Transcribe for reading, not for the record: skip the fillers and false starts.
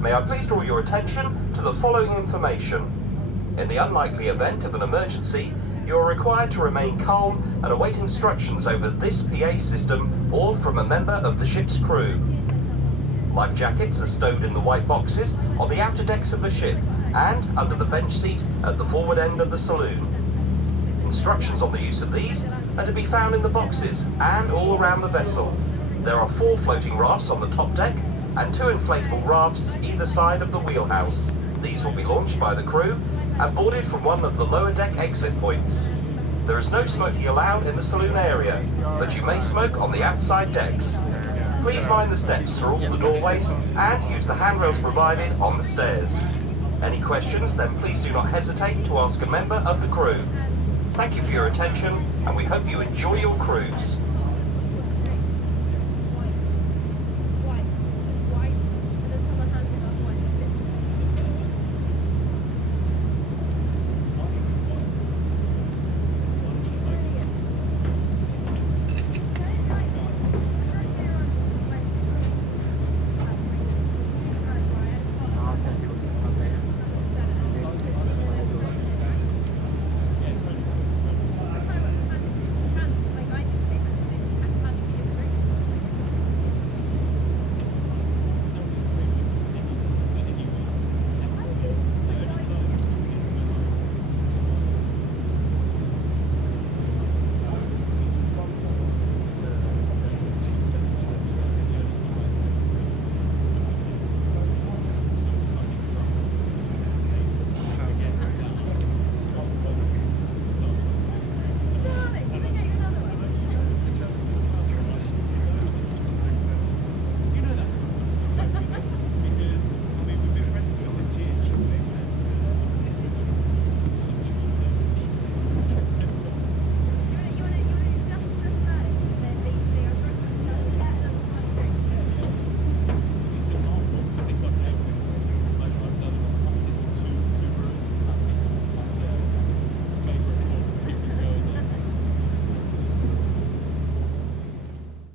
May I please draw your attention to the following information. In the unlikely event of an emergency, you are required to remain calm and await instructions over this PA system or from a member of the ship's crew. Life jackets are stowed in the white boxes on the outer decks of the ship and under the bench seat at the forward end of the saloon. Instructions on the use of these are to be found in the boxes and all around the vessel. There are 4 floating rafts on the top deck and 2 inflatable rafts either side of the wheelhouse. These will be launched by the crew and boarded from one of the lower deck exit points. There is no smoking allowed in the saloon area, but you may smoke on the outside decks. Please mind the steps through all the doorways and use the handrails provided on the stairs. Any questions, then please do not hesitate to ask a member of the crew. Thank you for your attention, and we hope you enjoy your cruise.